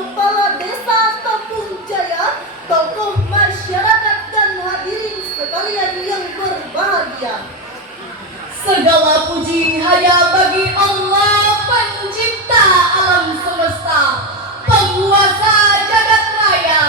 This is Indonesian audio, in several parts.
Kepala Desa Kampung Jaya, tokoh masyarakat dan hadirin sekalian yang berbahagia. Segala puji hanya bagi Allah, pencipta alam semesta, penguasa jagat raya.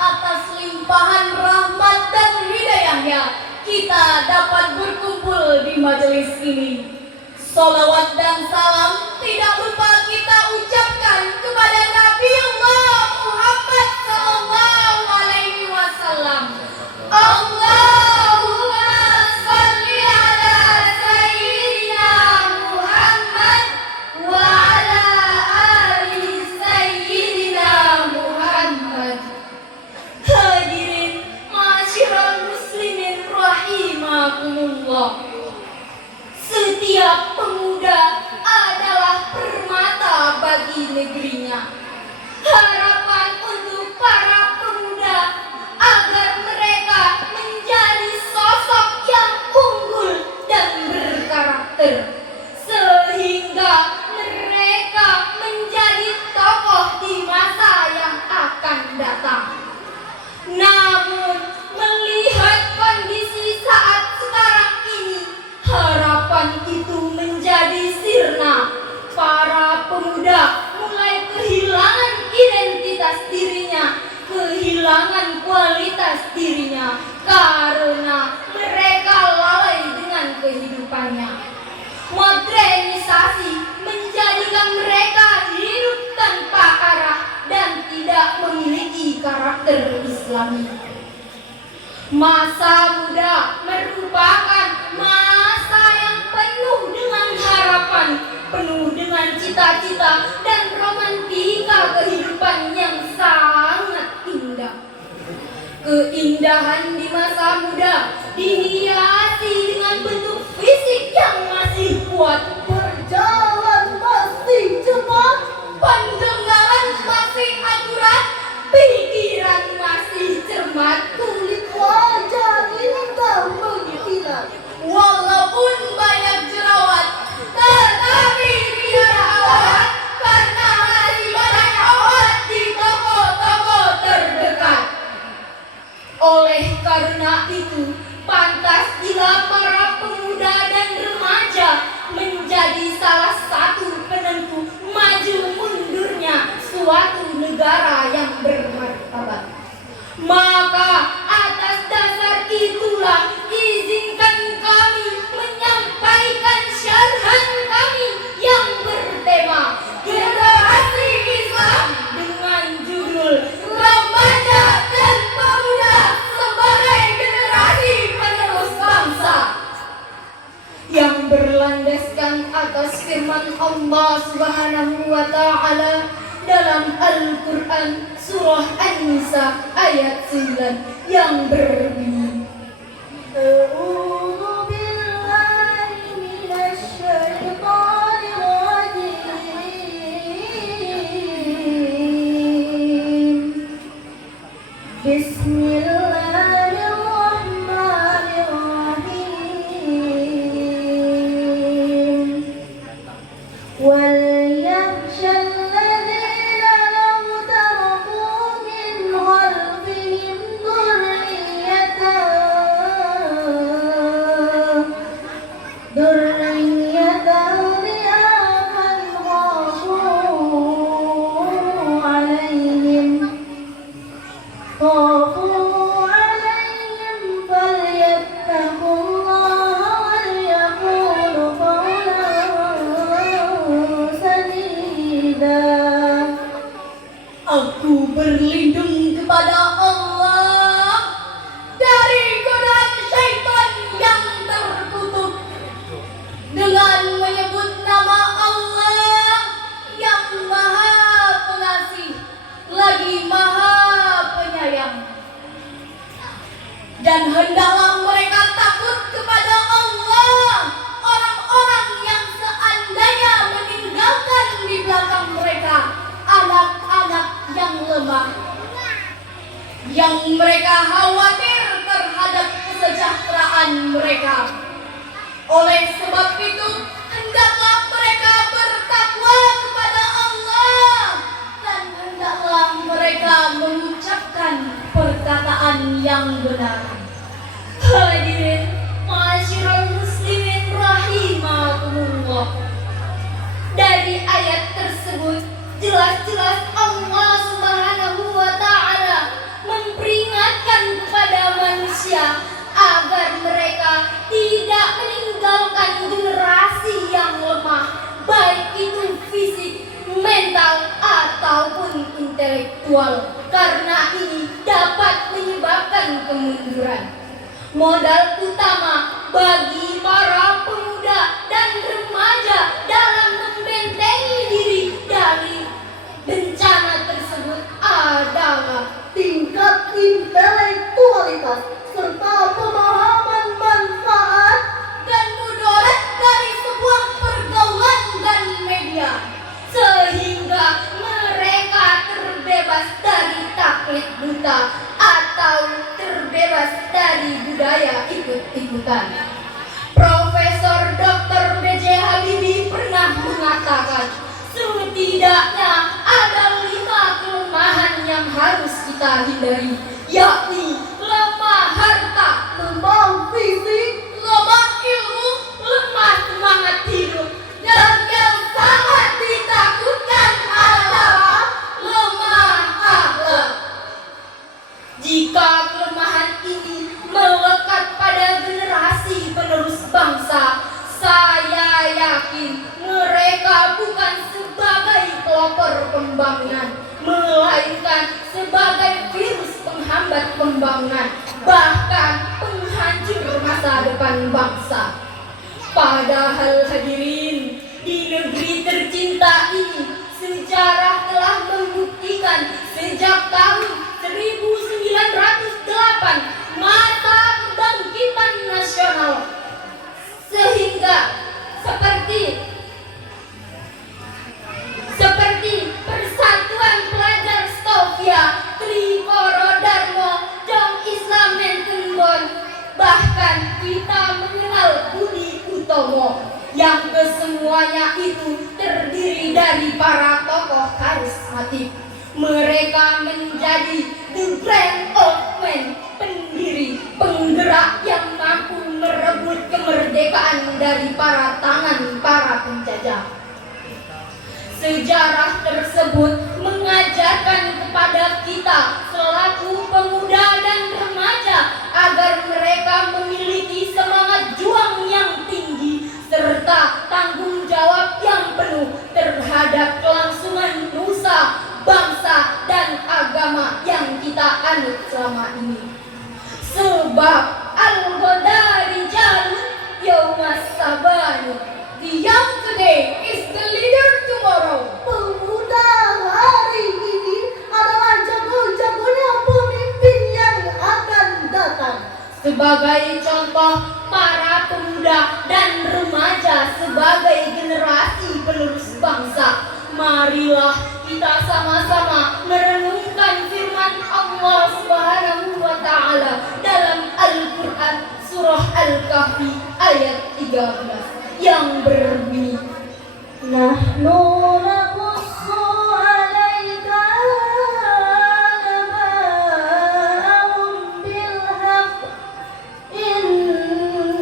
Atas limpahan rahmat dan hidayahnya, kita dapat berkumpul di majelis ini. Salawat dan salam tidak lupa kita ucapkan kepada Nabiullah Muhammad sallallahu alaihi wasallam. Allahumma shalli ala sayyidina Muhammad wa ala ali sayyidina Muhammad. Hadirin masyiral muslimin rahimakumullah. Setiap pemuda adalah permata bagi negerinya. Harapan untuk para pemuda agar mereka menjadi sosok yang unggul dan berkarakter, sehingga mereka menjadi tokoh di masa yang akan datang. Namun, melihat kondisi saat sekarang ini, harapan itu menjadi sirna. Para pemuda mulai kehilangan identitas dirinya, kehilangan kualitas dirinya, karena mereka lalai dengan kehidupannya. Modernisasi menjadikan mereka hidup tanpa arah dan tidak memiliki karakter Islami. Masa muda merupakan masa yang penuh dengan harapan, penuh dengan cita-cita dan romantika kehidupan yang sangat indah. Keindahan di masa muda dihiasi dengan bentuk fisik yang masih kuat, Berjalan masih cepat, pendengaran masih akurat, pikiran masih cermat, kulit wajah indah mengkilat. walaupun banyak jerawat, tetapi tidak awet karena masih banyak awet di toko-toko terdekat. Oleh karena itu, pantas bila para pemuda dan remaja menjadi salah satu penentu maju mundurnya suatu negara yang bermartabat. Maka atas dasar itulah izinkan kami menyampaikan syarhan kami yang bertema Generasi Islam dengan judul Remaja dan Pemuda sebagai Generasi Penerus Bangsa, yang berlandaskan atas firman Allah Subhanahu wa Ta'ala dalam Al-Quran Surah An-Nisa ayat 9 yang berbunyi, A'udzu billahi minasy syaithanir rajim. Bismillahirrahmanirrahim. Walyakhsha alladhina law taraku min khalfihim dhurriyyatan dhi'afan khafu alaihim falyattaqullaha walyaqulu qawlan sadida. Aku berlindung kepada Allah dari godaan syaitan yang terkutuk dengan menyebut nama Allah yang Maha Pengasih lagi Maha Penyayang. Dan hendaklah mereka takut kepada Allah, orang-orang yang seandainya meninggalkan di belakang mereka anak-anak yang lemah, yang mereka khawatir terhadap kesejahteraan mereka. Oleh sebab itu, hendaklah mereka bertakwa kepada Allah dan hendaklah yang benar. Hadirin ma'asyiral muslimin rahimakumullah. Dari ayat tersebut jelas-jelas Allah Subhanahu wa taala memperingatkan kepada manusia agar mereka tidak meninggalkan generasi yang lemah, baik itu fisik, mental ataupun intelektual, karena ini dapat menyebabkan kemunduran. Modal utama bagi para pemuda dan remaja dalam membentengi diri dari bencana tersebut adalah tingkat intelektualitas serta pemahaman manfaat dan mudarat dari sebuah pergaulan dan media, sehingga mereka terbebas dari taklid buta atau terbebas dari budaya ikut-ikutan. Profesor Dr. B.J. Habibie pernah mengatakan, setidaknya ada 5 kelemahan yang harus kita hindari, yakni lemah harta, lemah fisik, lemah ilmu, lemah semangat hidup, dan yang sangat ditakutkan adalah lemah akhlak. Jika kelemahan ini melekat pada generasi penerus bangsa, saya yakin mereka bukan sebagai pelopor pembangunan, melainkan sebagai virus penghambat pembangunan, bahkan penghancur masa depan bangsa. Padahal hadirin, di negeri tercinta ini, sejarah telah membuktikan sejak tahun 1908 masa kebangkitan nasional, sehingga seperti Persatuan Pelajar Stovia, Trikoro Darmo, Jong Islam Mentembon, bahkan kita mengenal Budi Utomo, yang kesemuanya itu terdiri dari para tokoh karismatik. Mereka menjadi the grand old men, pendiri, penggerak yang mampu merebut kemerdekaan dari tangan para penjajah. Sejarah tersebut mengajarkan kepada kita selaku pemuda dan remaja agar mereka memiliki semangat juang yang tinggi serta tanggung jawab yang penuh terhadap kelangsungan nusa, bangsa, dan agama yang kita anut selama ini. Sebab al-ghadari jalun yawmas sabani, the young today is the leader tomorrow. pemuda hari ini adalah jago-jagonya pemimpin yang akan datang. Sebagai contoh, para pemuda dan remaja sebagai generasi penerus bangsa, marilah kita sama-sama merenungkan firman Allah Subhanahu wa taala dalam Al-Qur'an surah Al-Kahfi ayat 13 yang berbunyi, Nahnu naqussu 'alaika naba'ahum bil haqq innahum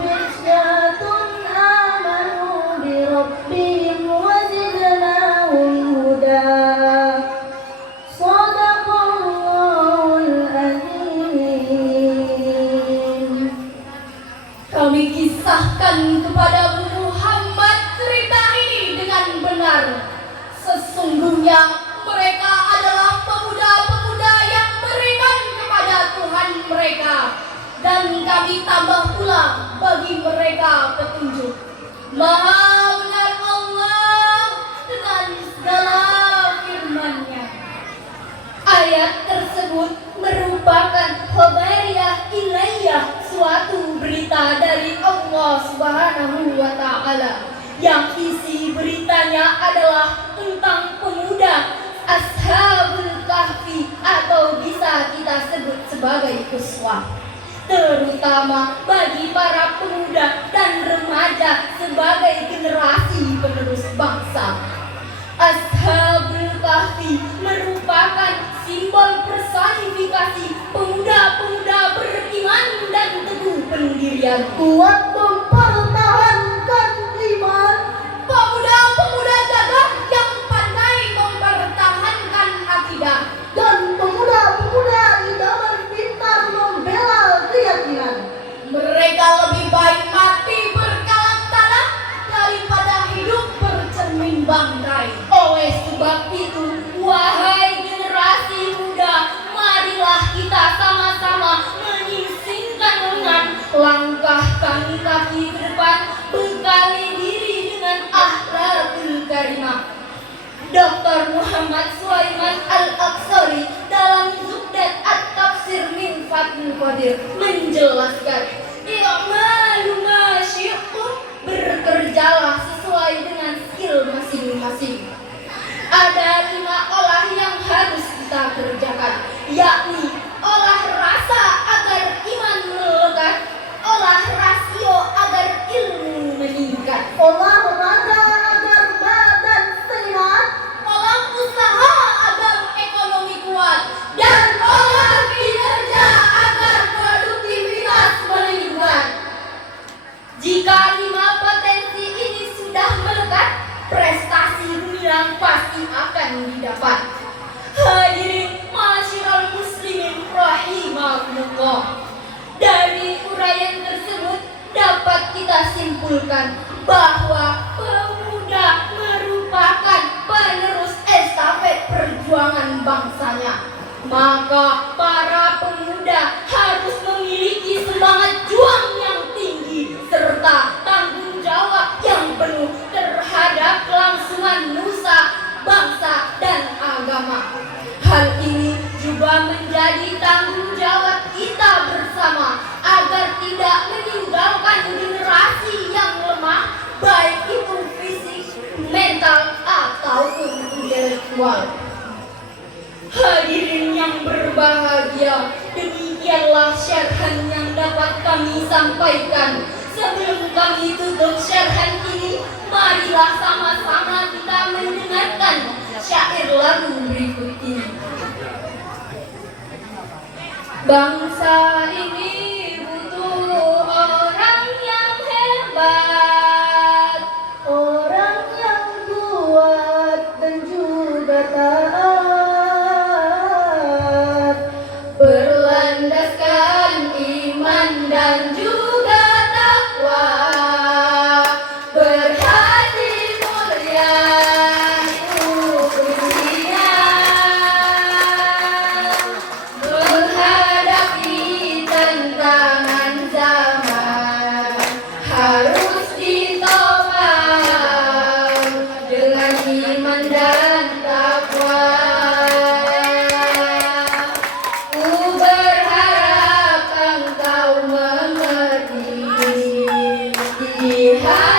fityatun amanu bi rabbihim wa zidnahum huda. Shadaqallahul azim. kami kisahkan kepada Muhammad cerita ini dengan benar. Sesungguhnya mereka adalah pemuda-pemuda yang beriman kepada Tuhan mereka, dan kami tambah pula bagi mereka petunjuk. Maha benar Allah dengan segala firman-Nya. Ayat tersebut merupakan khabariyah ilaiyah, suatu berita dari Allah Subhanahu wa taala, yang isi beritanya adalah tentang pemuda Ashabul Kahfi, atau bisa kita sebut sebagai uswah, terutama bagi para pemuda dan remaja sebagai generasi penerus bangsa. Ashabul Kahfi merupakan simbol personifikasi ikhtiar. kuat mempertahankan iman. Pemuda-pemuda gagah yang pandai mempertahankan akidah. Dan pemuda-pemuda idaman pintar membela keyakinan. Mereka lebih baik mati berkalang tanah daripada hidup bercermin bangkai. Oleh sebab itu, wahai generasi muda, marilah kita sama-sama menyingsingkan lengan, langkahkan kaki ke depan, bekali diri dengan akhlakul karimah. Dr. Muhammad Sulaiman Al-Aqsari dalam Zubdat At-Tafsir min Fathul Qadir menjelaskan, i'malu ma syi'tum, bekerjalah sesuai dengan skill masing-masing. Ada 5 olah yang harus kita kerjakan, yakni olah rasa agar iman melekat, olah rasio agar ilmu meningkat, Olahraga agar badan sehat. olah usaha agar ekonomi kuat, dan olah kinerja agar produktivitas meningkat. Jika 5 potensi ini sudah melekat, prestasi gemilang pasti akan didapat. Hadirin masyiral muslimin rahimakumullah. Dari uraian tersebut dapat kita simpulkan bahwa pemuda merupakan penerus estafet perjuangan bangsanya. Maka para pemuda harus memiliki semangat juang yang tinggi serta tanggung jawab yang penuh terhadap kelangsungan nusa, bangsa, dan agama. Hal ini juga menjadi tanggung jawab kita bersama agar tidak meninggalkan generasi yang lemah, baik itu fisik, mental, ataupun intelektual. Hadirin yang berbahagia, demikianlah syarhan yang dapat kami sampaikan. Sebelum kami tutup syarhan ini, marilah sama-sama kita mendengarkan syair lagu berikut ini. Bangsa ini butuh orang yang hebat, Orang yang kuat dan juga taat, berlandaskan iman dan juga takwa, berhati mulia untuk dunia, menghadapi tantangan zaman, harus ditopang dengan iman dan takwa. Ku berharap engkau mengerti, lihat